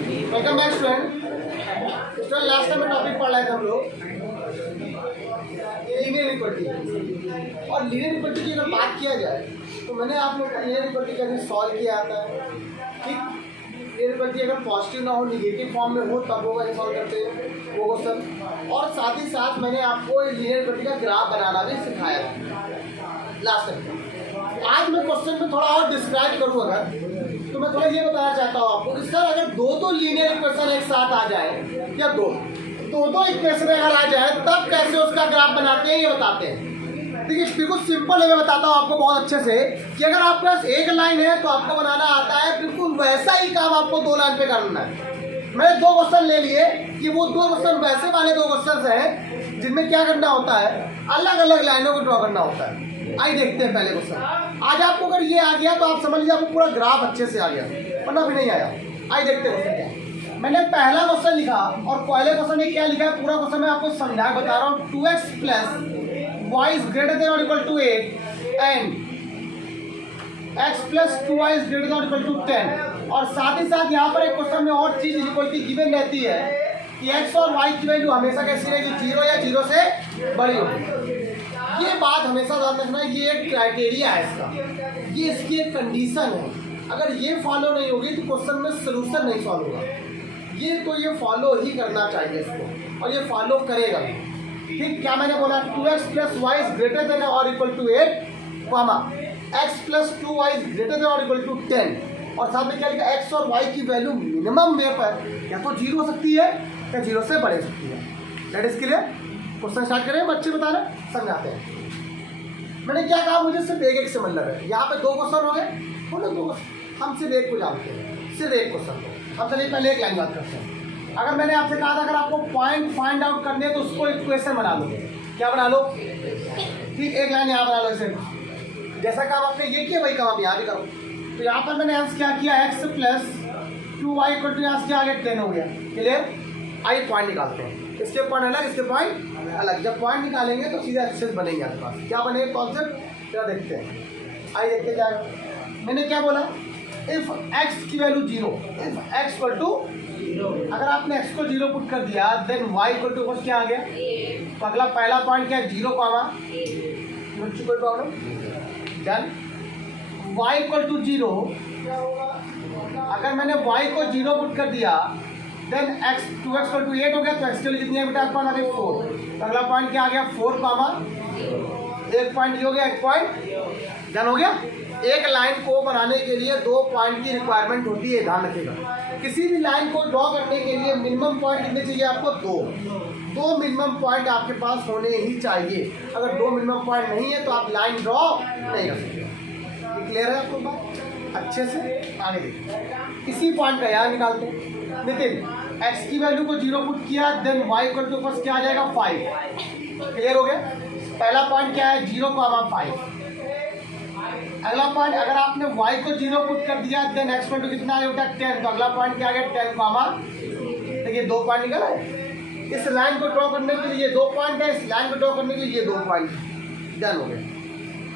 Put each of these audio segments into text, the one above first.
Welcome back student. Last time में topic पढ़ रहे थे हम लोग लीनियर इक्वालिटी, और लीनियर इक्वालिटी की अगर बात किया जाए तो मैंने आप लोग को लीनियर इक्वालिटी कैसे सॉल्व किया आता है। ठीक, लीनियर इक्वालिटी अगर पॉजिटिव ना हो, निगेटिव फॉर्म में हो, तब वो कैसे सॉल्व करते हैं वो क्वेश्चन। और साथ ही साथ मैंने आपको लीनियर इक्वालिटी का ग्राफ बनाना भी सिखाया था लास्ट टाइम। आज मैं क्वेश्चन में थोड़ा और डिस्क्राइब करूँ अगर, तो मैं थोड़ा ये बताना चाहता हूँ आपको कि सर अगर दो लीनियर इक्वेशन एक साथ आ जाए या दो इक्वेशन अगर आ जाए तब कैसे उसका ग्राफ बनाते हैं ये बताते हैं। देखिए बिल्कुल सिंपल है, मैं बताता हूँ आपको बहुत अच्छे से कि अगर आपके पास एक लाइन है तो आपको बनाना आता है, बिल्कुल वैसा ही काम आपको दो लाइन पे करना है। मैंने दो क्वेश्चन ले लिए कि वो दो क्वेश्चन वैसे वाले दो क्वेश्चन हैं जिनमें क्या करना होता है, अलग अलग लाइनों को ड्रॉ करना होता है। आइए देखते हैं पहले क्वेश्चन। आज आपको अगर ये आ गया तो आप समझ लीजिए आपको पूरा ग्राफ अच्छे से आ गया, वरना भी नहीं आया। आइए देखते हैं क्वेश्चन क्या है। मैंने पहला क्वेश्चन लिखा और पहले क्वेश्चन में क्या लिखा है पूरा क्वेश्चन मैं आपको समझा बता रहा हूँ। 2x + y > 8 and x + 2y > 10। और साथ ही साथ यहाँ पर एक क्वेश्चन में और चीज इक्वलिटी गिवन रहती है कि x और y की वैल्यू हमेशा कैसी रहेगी, 0 या 0 से बड़ी होगी। ये बात हमेशा ध्यान रखना, ये एक क्राइटेरिया है इसका, ये इसकी एक कंडीशन है। अगर ये फॉलो नहीं होगी तो क्वेश्चन में सोल्यूशन नहीं सॉल्व होगा। ये फॉलो ही करना चाहिए इसको, और ये फॉलो करेगा भी। ठीक, क्या मैंने बोला, 2x + y > 8, x + 2y > 10। और साथ में क्या लिखा, x और y की वैल्यू मिनिमम वे पर या तो 0 हो सकती है या 0 से बढ़ सकती है। That is clear. Question start करें, बच्चे बता रहे समझाते हैं। मैंने क्या कहा, मुझे सिर्फ एक से मतलब है। यहाँ पे दो क्वेश्चन हो गए, दो, हम सिर्फ एक को जानते हैं, सिर्फ एक क्वेश्चन को। अब चलिए पहले एक लाइन बात करते हैं। अगर मैंने आपसे कहा था अगर आपको पॉइंट फाइंड आउट करने तो उसको इक्वेशन बना लो। क्या बना लो? ठीक, एक लाइन यहाँ बना लो इसे। जैसा काम आपने ये किया वही काम आप यहाँ भी करो। तो यहाँ पर मैंने आंसर क्या किया, x + 2y = यहाँ से क्या आ गया, 10 हो गया। क्लियर। आइए पॉइंट निकालते हैं। इसके पॉइंट अलग, इसके पॉइंट अलग। जब पॉइंट निकालेंगे तो सीधा एक्सेस बनेंगे आपके पास। क्या बनेगा कॉन्सेप्ट, क्या देखते हैं। आइए देखते क्या मैंने क्या बोला, इफ x की वैल्यू 0, इफ x = 0, अगर आपने x को 0 पुट कर दिया देन y = क्या आ गया। तो अगला पहला पॉइंट क्या है, 0, डन। y = 0, अगर मैंने y को 0 पुट कर दिया देन 2x = 8 हो गया। तो x के लिए कितनी है बेटा, आपका आ गया 4। तो अगला पॉइंट क्या आ गया, 4, एक पॉइंट ये हो गया, एक पॉइंट डन हो गया। एक लाइन को बनाने के लिए 2 पॉइंट की रिक्वायरमेंट होती है, ध्यान रखिएगा। किसी भी लाइन को ड्रॉ करने के लिए मिनिमम पॉइंट कितने चाहिए आपको, 2 मिनिमम पॉइंट आपके पास होने ही चाहिए। अगर 2 मिनिमम पॉइंट नहीं है तो आप लाइन ड्रॉ नहीं कर सकते। क्लियर है आपको बात अच्छे से। आगे देखिए, इसी पॉइंट का यहाँ निकालते हैं। नितिन, x की वैल्यू को 0 पुट किया देन y = क्या आ जाएगा, 5। क्लियर हो गया। पहला पॉइंट क्या है, 0, 5। अगला पॉइंट अगर आपने y को 0 पुट कर दिया देन x = कितना आ गया, 10। तो अगला पॉइंट क्या आ गया, 10, देखिए 2 पॉइंट निकल है। इस लाइन को ड्रॉ करने के लिए 2 पॉइंट है, इस लाइन को ड्रॉ करने के लिए 2 पॉइंट। डन हो गया।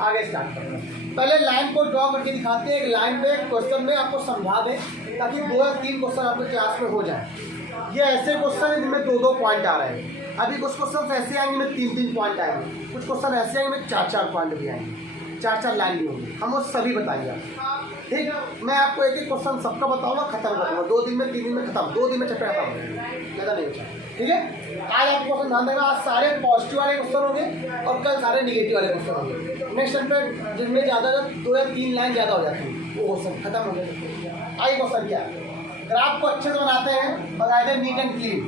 आगे स्टार्ट करते हैं। पहले लाइन को ड्रॉ करके दिखाते हैं, एक लाइन पे क्वेश्चन में आपको समझा दें ताकि 2 या 3 क्वेश्चन आपके क्लास में हो जाए। ये ऐसे क्वेश्चन है जिनमें 2 पॉइंट आ रहे हैं। अभी कुछ क्वेश्चन ऐसे आएंगे में 3 पॉइंट आएंगे, कुछ क्वेश्चन ऐसे आएंगे में 4 पॉइंट भी आएंगे, 4 लाइन भी होंगी। हम वो सभी बताइए। ठीक, मैं आपको एक क्वेश्चन सबका बताऊंगा, खत्म कर दूंगा 2 दिन में, 3 दिन में खत्म, 2 दिन में चैप्टर खत्म हो जाएगा, ज़्यादा नहीं होता। ठीक है, आज आपको क्वेश्चन ध्यान देना, आज सारे पॉजिटिव वाले क्वेश्चन होंगे और कल सारे निगेटिव वाले क्वेश्चन होंगे। नेक्स्ट चैप्टर जिनमें ज़्यादा 2 या 3 लाइन ज़्यादा हो जाती है वो क्वेश्चन खत्म हो गया। आइए क्वेश्चन क्या है, ग्राफ को अच्छे से बनाते हैं, बताए थे नीट एंड क्लीन।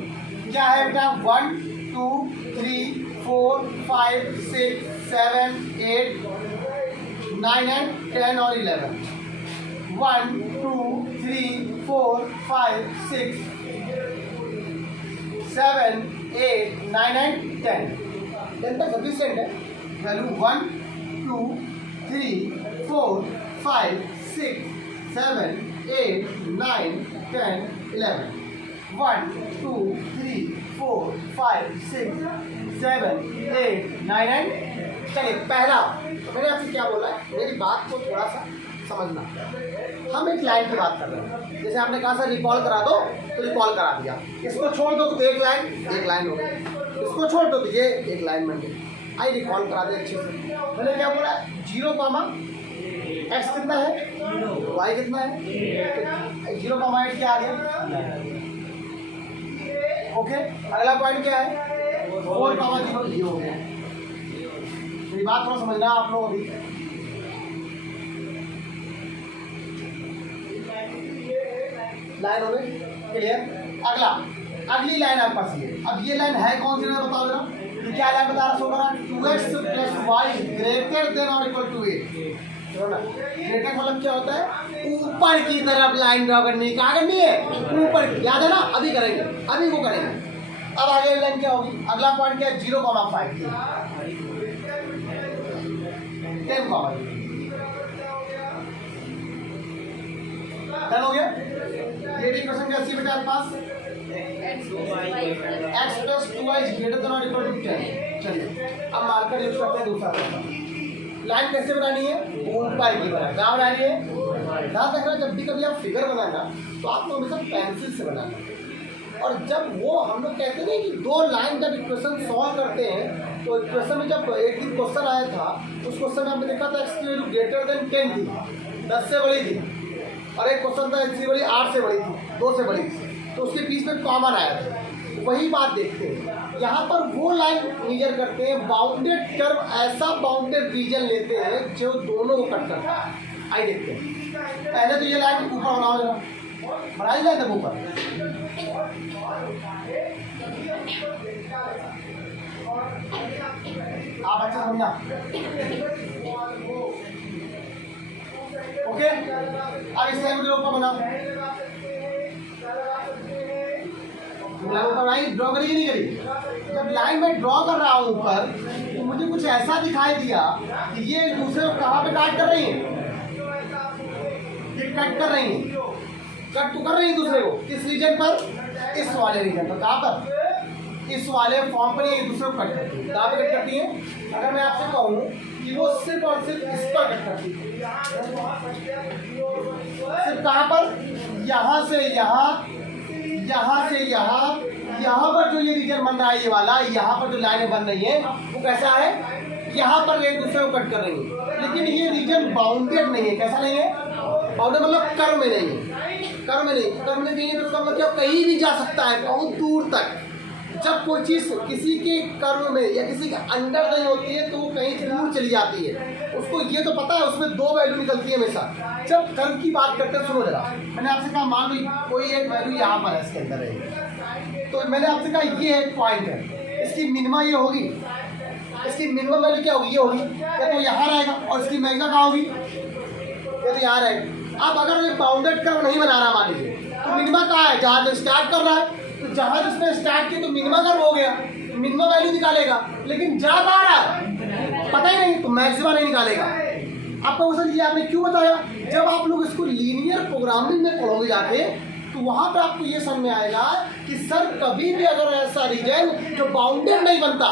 क्या है बेटा, 1 2 3 4 5 6 7 8 9 एंड 10 और 11। 1 2 3 4 5 6 7 8 9 एंड 10। 10 तक सफिशिएंट है। वैल्यू 1 2 3 4 5 6 7 8 9 10 11। 1 2 3 4 5 6 7 8 9 एंड। चलिए पहला, मैंने आपसे क्या बोला है, मेरी बात को थोड़ा सा समझना। हम एक लाइन की बात कर रहे हैं, जैसे आपने कहा सर रिकॉल करा दो, तो रिकॉल करा दिया। इसको छोड़ दो तो एक लाइन हो गई, इसको छोड़ दो तो ये एक लाइन बन गई। आई रिकॉल करा दे अच्छे से। मैंने क्या बोला, 0, x कितना है, y कितना है, 0, 8 क्या आ गया। ओके, अगला पॉइंट क्या है, 4, 0 ये हो गया। मेरी बात थोड़ा समझना आप लोग अभी। लाइन हो गई क्लियर। अगली लाइन आपके पास ये, अब ये लाइन है कौन सी, बताओ जरा। ये क्या लाइन बता रहा होगा, 2x + y ग्रेटर देन और इक्वल टू 8। ग्रेटर मतलब क्या होता है, ऊपर की तरफ लाइन ड्रॉ करनी, क्या करनी है, ऊपर, याद है ना, अभी करेंगे, अभी वो करेंगे। अब आगे लाइन क्या होगी, अगला पॉइंट क्या है, 0,5 10, डन हो गया। ये भी क्वेश्चन कैसी बेटा आपके पास, x + 2y ग्रेटर देन और इक्वल टू 10। चलिए अब मार्कर यूज करते हैं दूसरा क्वेश्चन। लाइन कैसे बनानी है, ऊपर की बनानी, क्या बनानी है, ध्यान रखना जब भी कभी आप फिगर बनाना तो आप लोग हमेशा पेंसिल से बनाना। और जब वो हम लोग कहते हैं कि 2 लाइन जब इक्वेशन सॉल्व करते हैं, तो इक्वेशन में जब एक दिन क्वेश्चन आया था, उस क्वेश्चन में हमने देखा था x की वैल्यू ग्रेटर देन 10 थी, 10 से बड़ी थी, और एक क्वेश्चन था x की वैल्यू 8 से बड़ी थी, 2 से बड़ी थी, तो उसके बीच में कॉमन आया था। वही बात देखते हैं यहाँ पर, वो लाइन मेजर करते हैं, बाउंडेड कर्व, ऐसा बाउंडेड रीजन लेते हैं जो दोनों को कट करता है। आइए देखते हैं। पहले तो ये लाइन ऊपर बनाओ जरा, बनाई जाए तब ऊपर। आप अच्छा समझना, ओके। अब इस लाइन को ऊपर बनाओ, लाइन ड्रॉ करी नहीं करी। जब लाइन में ड्रॉ कर रहा हूँ ऊपर, तो मुझे कुछ ऐसा दिखाई दिया कि ये दूसरे को कहाँ पे काट कर रही है, ये कट कर रही है, कट तो कर रही है दूसरे को, किस रीजन पर, इस वाले रीजन पर। कहाँ पर, इस वाले फॉर्म पर एक दूसरे को कट करती है। कहाँ पे कट करती है, अगर मैं आपसे कहूँ कि वो सिर्फ और सिर्फ इस पर कट करती है, सिर्फ कहाँ पर, यहाँ से यहाँ, यहाँ से यहाँ, यहाँ पर जो ये रीजन बन रहा है ये वाला, यहाँ पर जो लाइनें बन रही है वो कैसा है, यहाँ पर एक दूसरे को कट कर रही है, लेकिन ये रीजन बाउंडेड नहीं है। कैसा नहीं है, बाउंडेड मतलब कर्व में नहीं है, कर्व में नहीं, कर्व में नहीं है तो उसका मतलब कहीं भी जा सकता है, बहुत दूर तक। जब कोई चीज़ किसी के कर्व में या किसी के अंडर नहीं होती है तो वो कहीं दूर चली जाती है, उसको ये तो पता है, उसमें 2 वैल्यू निकलती है हमेशा। जब कर्व की बात करते हैं, सुनो जरा, मैंने आपसे कहा मान लो कोई एक वैल्यू यहाँ पर है, इसके अंदर है, तो मैंने आपसे कहा ये एक पॉइंट है, इसकी मिनिमा ये होगी, इसकी मिनिमम वैल्यू क्या होगी, ये होगी, या तो यहाँ रहेगा, और इसकी मैक्सिमम कहाँ होगी, या तो यहाँ रहेगा। अब अगर ये बाउंडेड कर्व नहीं बना रहा मान लीजिए, तो मिनिमा कहाँ है, जहाँ से स्टार्ट कर रहा है, तो जहाँ जिसने स्टार्ट किया तो मिनिमा कर्व हो गया, मिनिमम वैल्यू निकालेगा, लेकिन जा कहाँ रहा है पता ही नहीं, तो मैक्सिमा नहीं निकालेगा। आपको सर ये आपने क्यों बताया, जब आप लोग इसको लीनियर प्रोग्रामिंग में पढ़ोगे जाके, तो वहाँ पर आपको ये समझ में आएगा कि सर कभी भी अगर ऐसा रीजन जो बाउंडेड नहीं बनता,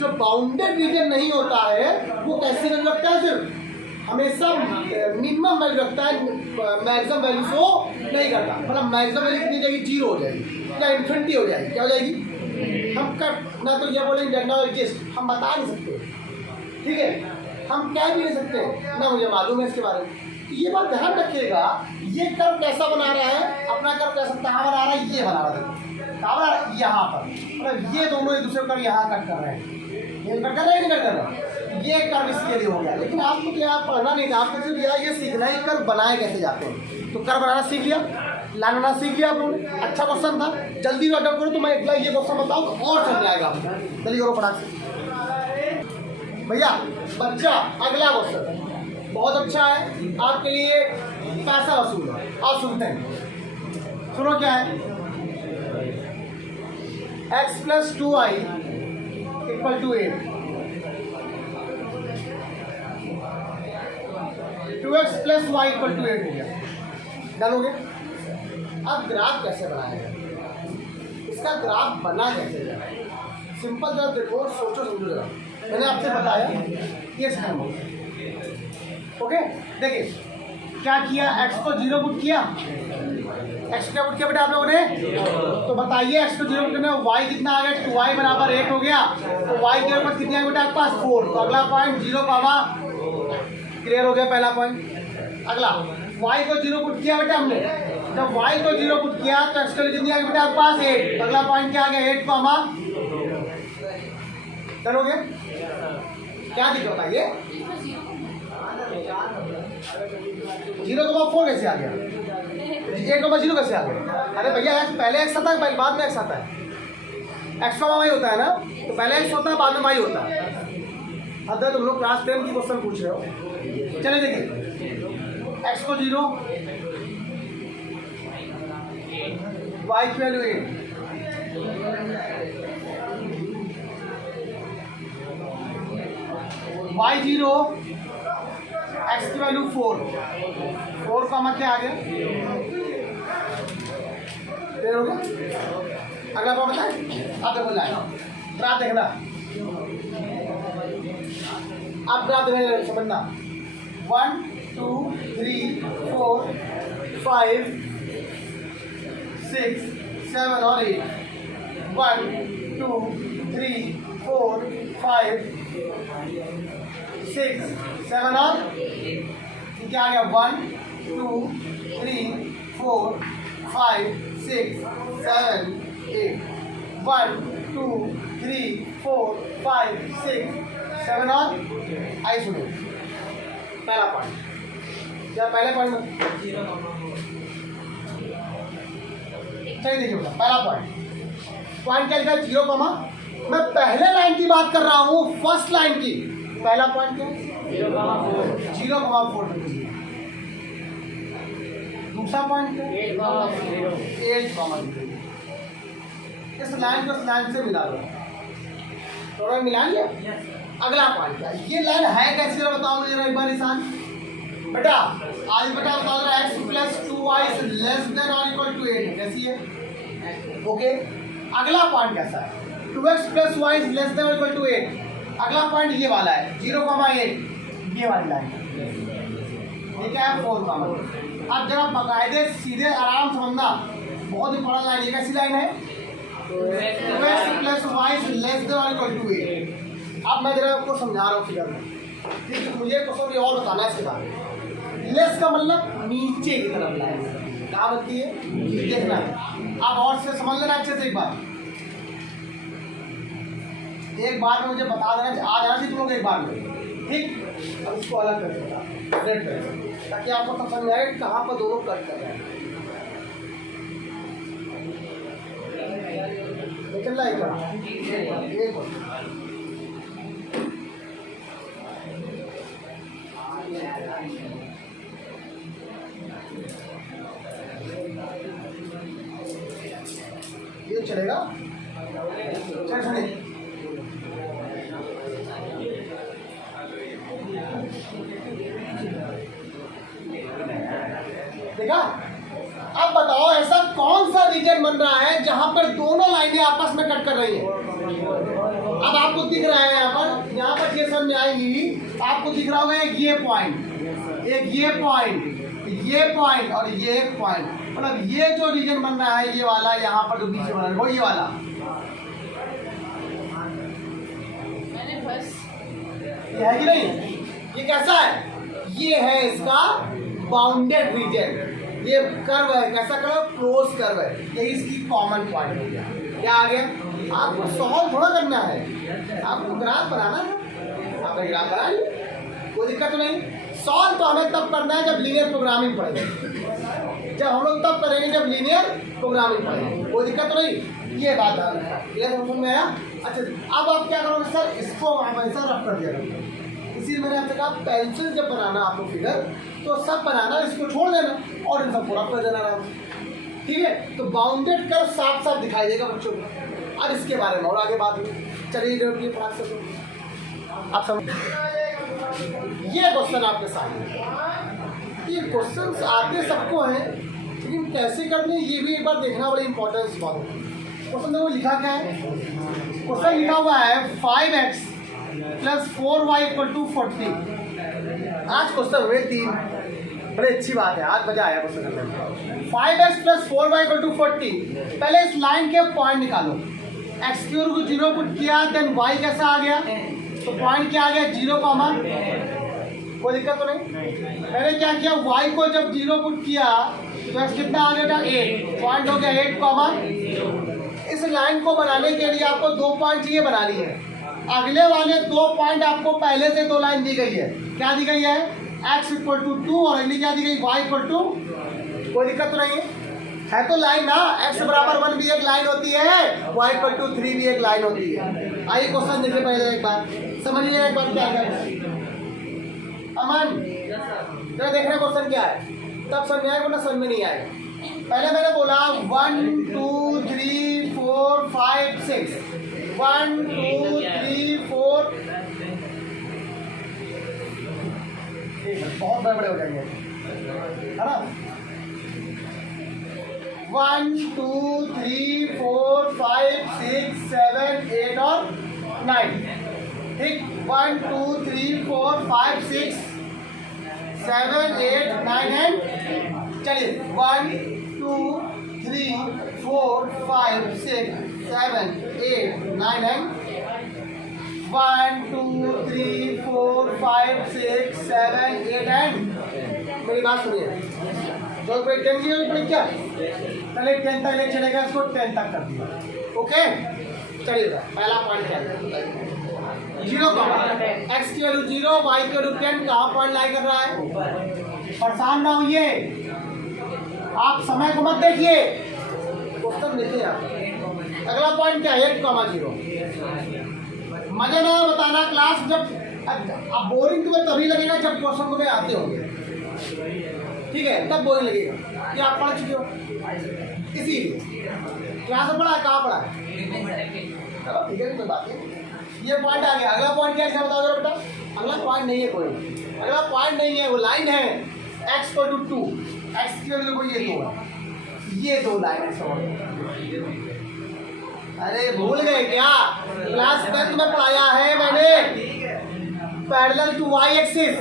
जो बाउंडेड रीजन नहीं होता है, वो कैसे नहीं रखता है, सिर्फ हमेशा मिनिमम वैल्यू रखता है, मैक्सिमम वैल्यू को नहीं करता। मतलब मैक्सिमम वैल्यू कितनी जाएगी, 0 हो जाएगी या इन्फिनिटी हो जाएगी, क्या हो जाएगी, हम कर ना तो ये बोलेंगे ना एग्जिस्ट, हम बता नहीं सकते, ठीक है, हम कह भी नहीं सकते ना, मुझे मालूम है इसके बारे में। तो ये बात ध्यान रखिएगा, ये कर्व कैसा बना रहा है, अपना कर्व कैसा कहाँ बना रहा है, ये बना रहा है, कहाँ बना रहा है, यहाँ पर, मतलब ये दोनों एक दूसरे पर यहाँ कट कर रहे हैं, ये कट कर रहे हैं, नहीं कट कर रहे, ये कर्व इसके लिए हो गया। लेकिन आपको क्या पढ़ना नहीं था, आपको सिर्फ ये सीखना है कर्व बनाए कैसे जाते हैं। तो कर्व बनाना सीख लिया, लाइन बनाना सीख लिया आप लोगों ने, अच्छा क्वेश्चन था, जल्दी अटेम्प्ट करो तो मैं अगला ये क्वेश्चन बताऊँ तो और समझ आएगा आपको, जल्दी करो फटाक से भैया। बच्चा अगला क्वेश्चन बहुत अच्छा है आपके लिए, पैसा वसूल है, आप सुनते हैं, सुनो क्या है, x + 2y = 8, 2x + y = 8 हो गया, डन हो गया। अब ग्राफ कैसे बनाएगा, इसका ग्राफ बना कैसे जाए, सिंपल जरा देखो, सोचो समझो जरा, मैंने आपसे बताया ये समझो, ओके। देखिए क्या किया, x को 0 पुट किया, एक्स क्या पुट किया बेटा आप लोगों ने? तो बताइए एक्स को 0 पुट करने वाई कितना आ गया? 2y बराबर 8 हो गया। तो y के ऊपर कितनी आ गई बेटा आपके पास? 4। तो अगला पॉइंट 0, क्लियर हो गया पहला पॉइंट। अगला y को 0 पुट किया बेटा हमने, जब y को 0 पुट किया तो एक्स के लिए कितनी आ गई बेटा आपके पास? 8। तो अगला पॉइंट क्या आ गया? 8 डन हो गया। क्या दिक्कत बताइए? 0,4 कैसे आ गया? 1,0 कैसे आ गया? अरे भैया पहले एक्स आता है बाद में एक्स आता है। एक्स वाई होता है ना, तो पहले एक्स होता है बाद में वाई होता है। अगर तुम लोग क्लास 10 की क्वेश्चन पूछ रहे हो, चले देखिए एक्स को 0, वाई की वैल्यू 8, वाई 0, एक्स की वैल्यू 4 का मतलब क्या आ गया? क्लियर हो गया। अगला क्या बताए? आप देखो जाए ग्राफ देखना, आप ग्राफ देखना समझना। 1 2 3 4 5 6 7 और 8। 1 2 3 4 5 6 7 और क्या आ गया? 1 2 3 4 5 6 7 8। 1 2 3 4 5 6 7 और आई सुनो पहला पॉइंट। क्या पहले पॉइंट में सही देखिए बेटा, पहला पॉइंट क्या लिखा है? 0, मैं पहले लाइन की बात कर रहा हूँ, फर्स्ट लाइन की। पहला पॉइंट क्या है? 0,4। दूसरा पॉइंट क्या है? 8, इस लाइन को इस लाइन से मिला लो, थोड़ा मिला लिया। अगला पॉइंट क्या है? ये लाइन है कैसी बताओ मुझे एक बार निशान बेटा। आज बेटा बता रहा है x plus 2y less than और इक्वल टू 8 कैसी है? ओके। अगला पॉइंट कैसा है? 2x plus y less than और इक्वल टू 8। अगला पॉइंट ये वाला है 0,8, ये वाली लाइन ये क्या है? 4, अब जरा बकायदे सीधे आराम समझना, बहुत ही बड़ा लाइन। ये कैसी लाइन है? 2x plus y less than और इक्वल टू 8। अब मैं जरा आपको समझा रहा हूँ फिगर में, ठीक है? मुझे क्वेश्चन और बताना है इसके बारे में। लेस का मतलब नीचे की तरफ लाइन क्या बनती है? देखना है। आप और से समझ लेना अच्छे से एक बार में मुझे बता देना, आ जाना चाहिए तुम लोग एक बार में, ठीक? अब इसको अलग कर देना रेड पे, ताकि आपको समझ में आए कहाँ पर दोनों कट कर रहे हैं। चल रहा है ये चलेगा। चल सुनिए, देखा? अब बताओ ऐसा कौन सा रीजन बन रहा है जहां पर दोनों लाइनें आपस में कट कर रही हैं? अब आपको दिख रहा है यहाँ पर ये समझ में आएगी, आपको दिख रहा होगा एक ये पॉइंट और ये एक पॉइंट, मतलब ये जो रीजन बन रहा है ये वाला, यहाँ पर जो बीच में बना है वो ये वाला, ये है कि नहीं? ये कैसा है? ये है इसका बाउंडेड रीजन। ये कर्व है, कैसा कर्व? क्लोज कर्व है। ये इसकी कॉमन पॉइंट हो गया। क्या आ गया? आपको सॉल्व थोड़ा करना है, आपको ग्राफ बनाना है। आपका ग्राफ बना लिया, कोई दिक्कत तो नहीं। सॉल्व तो हमें तब करना है जब लीनियर प्रोग्रामिंग पढ़ेंगे, जब हम लोग तब करेंगे जब लीनियर प्रोग्रामिंग पढ़ेंगे, कोई दिक्कत तो नहीं। ये बात क्लियर समझ में आया? अच्छा, अब आप क्या करोगे सर? इसको ऐसा रफ कर दिया करोगे। इसीलिए मैंने आपसे कहा पेंसिल जब बनाना आपको फिगर तो सब बनाना, इसको छोड़ देना और इन सब पूरा कर देना आराम से, ठीक है? तो बाउंडेड कर साफ साफ दिखाई देगा बच्चों को। अब इसके बारे में और आगे बात हुई, चलिए आप समझ। ये क्वेश्चन आपके सामने, ये क्वेश्चन आते सबको हैं, लेकिन कैसे करने ये भी एक बार देखना बड़ी इंपॉर्टेंस बात है। क्वेश्चन देखो लिखा क्या है? क्वेश्चन लिखा हुआ है 5x + 4y = 40। आज क्वेश्चन हुए 3 बड़ी अच्छी बात है, आज मजा आया क्वेश्चन करने में। 5x + 4y = 40। पहले इस लाइन के पॉइंट निकालो। x की वैल्यू को 0 पुट किया, देन y कैसा आ गया, तो पॉइंट क्या आ गया 0, कोई दिक्कत तो नहीं। मैंने क्या किया, y को जब 0 पुट किया तो x कितना आ गया 8, पॉइंट हो गया 8, इस लाइन को बनाने के लिए आपको 2 पॉइंट चाहिए, बना लिए। अगले वाले 2 पॉइंट आपको पहले से 2 लाइन दी गई है, क्या दी गई है, x = 2 और अगली क्या दी गई, y = कोई दिक्कत तो नहीं है तो लाइन ना, x = 1 भी एक लाइन होती है, y = 3 भी एक लाइन होती है। आइए क्वेश्चन देखिए पहले एक बार, समझिए एक बार क्या है। अमन जरा देख रहे क्वेश्चन क्या है, तब समझ में आएगा वरना समझ में नहीं आएगा। पहले मैंने बोला 1 2 3 4 5 6, 1 2 3 4, बहुत बड़े बड़े हो जाएंगे है ना। 1 2 3 4 5 6 7 8 और 9, ठीक। 1 2 3 4 5 6 7 8 9 एंड चलिए 1 2 3 4 5 6 7 8 9 एंड 1 2 3 4 5 6 7 8 एंड, मेरी बात सुनिए, जो कोई 10 की पढ़ी क्या, पहले 10 तक ले चलेगा, इसको 10 तक कर दिया, ओके। चलिएगा पहला पॉइंट क्या है, 0, x की वैल्यू 0, y की वैल्यू 10, कहाँ पॉइंट लाई कर रहा है, परेशान ना होइए, आप समय को मत देखिए, क्वेश्चन देखिए आप। अगला पॉइंट क्या है, 1, 0। मजा ना बताना क्लास, जब अब बोरिंग तुम्हें तभी लगेगा जब क्वेश्चन तुम्हें आते होंगे, ठीक है, तब बोरिंग लगेगा कि आप पढ़ चुके हो, इसीलिए क्लास में पढ़ा है, कहाँ पढ़ा है, चलो ठीक है, कोई बात नहीं। ये पॉइंट आ गया, अगला पॉइंट क्या है बताओ जरा बेटा। अगला पॉइंट नहीं है कोई, अगला पॉइंट नहीं है, वो लाइन है x = 2, x की वैल्यू को ये 2 लाइन है। अरे भूल गए क्या, क्लास 10 में पढ़ाया है मैंने, parallel to y axis,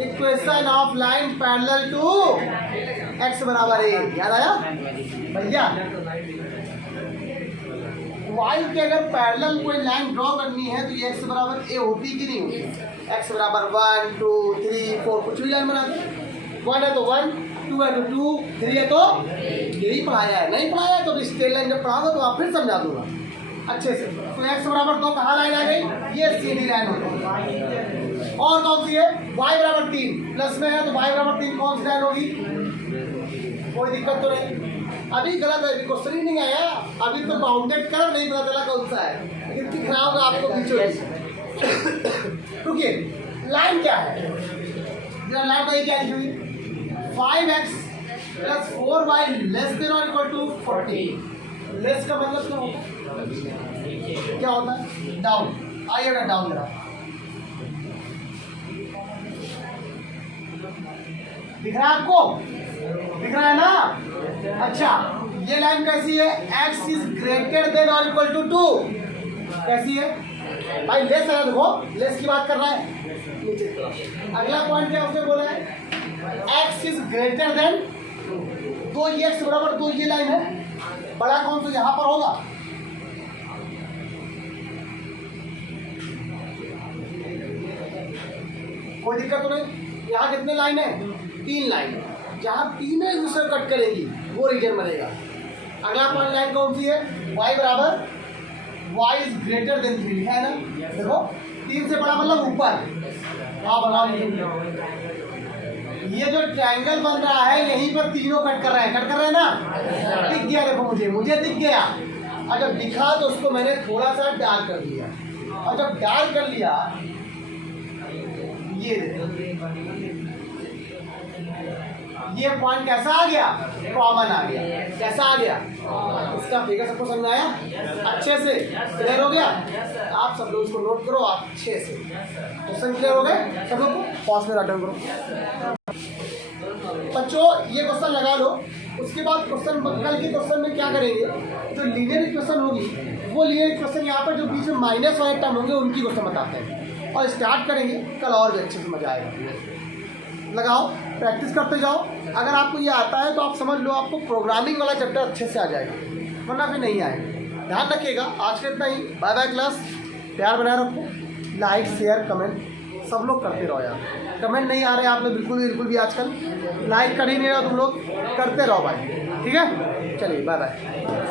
equation of line parallel to x = a, याद आया भैया। y के अगर पैरेलल कोई लाइन ड्रॉ करनी है तो ये x = a होती कि नहीं होती, x = 1 2 3 4, कुछ भी लाइन बना दो, 1 है तो 1, 2 है तो 2, 3 है तो, यही पढ़ाया है, नहीं पढ़ाया है तो स्ट्रेट लाइन जब पढ़ाऊंगा तो आप फिर समझा दूंगा अच्छे से। तो x = 2 कहाँ लाइन आ गई, ये सीधी लाइन होगी। और कौन सी है, y = 3, प्लस में है तो y = 3 कौन सी लाइन होगी, कोई दिक्कत तो नहीं। अभी गलत है, क्वेश्चन ही नहीं आया, अभी तो बाउंडेड कर नहीं पता चला कौन सा है, लेकिन दिख रहा होगा आपको बीचों। रुकिए, लाइन क्या है, लाइन भाई क्या लिखी हुई, 5x + 4y < 40। लेस का मतलब क्या होता है, क्या होता है, डाउन। आइए ना डाउन जरा, दिख रहा है आपको, दिख रहा है ना। अच्छा ये लाइन कैसी है, x > 2, कैसी है भाई, लेस है, देखो लेस की बात कर रहा है नीचे। अगला पॉइंट क्या उसने बोला है, x < 2, ये x = 2, ये लाइन है, बड़ा कौन सा यहाँ पर होगा, कोई दिक्कत तो नहीं। यहाँ कितने लाइन है, 3 लाइन, जहाँ तीनों एक दूसरे कट करेंगी वो रीजन बनेगा। अगला पॉइंट लाइन कौन सी है, y > 3 है ना, देखो 3 से बड़ा मतलब ऊपर, हाँ बना लीजिए। ये जो ट्रायंगल बन रहा है यहीं पर तीनों कट कर रहे हैं ना, दिख गया, देखो मुझे दिख गया। और जब दिखा तो उसको मैंने थोड़ा सा डार्क कर लिया, और जब डार्क कर लिया ये पॉइंट कैसा आ गया, कॉमन आ गया, कैसा आ गया, इसका फिगर सबको समझ आया, अच्छे से क्लियर हो गया। आप सब लोग इसको नोट करो अच्छे से, क्वेश्चन क्लियर हो गए सब लोग को, पॉज में अटेंड करो बच्चों, ये क्वेश्चन लगा लो। उसके बाद क्वेश्चन कल के क्वेश्चन में क्या करेंगे, जो लीनियर इक्वेशन होगी वो लीनियर इक्वेशन यहाँ पर जो बीच में माइनस वाले टर्म होंगे उनकी क्वेश्चन बताते हैं, और स्टार्ट करेंगे कल और भी अच्छे से मजा आएगा। लगाओ, प्रैक्टिस करते जाओ। अगर आपको ये आता है तो आप समझ लो आपको प्रोग्रामिंग वाला चैप्टर अच्छे से आ जाएगा, वरना फिर नहीं आएगा। ध्यान रखिएगा। आज के इतना ही। Bye bye class. प्यार बनाए रखो, लाइक शेयर कमेंट सब लोग करते रहो यार। कमेंट नहीं आ रहे आप लोग बिल्कुल भी आजकल, लाइक कर ही नहीं रहो तुम लोग, करते रहो भाई। ठीक है, चलिए बाय बाय।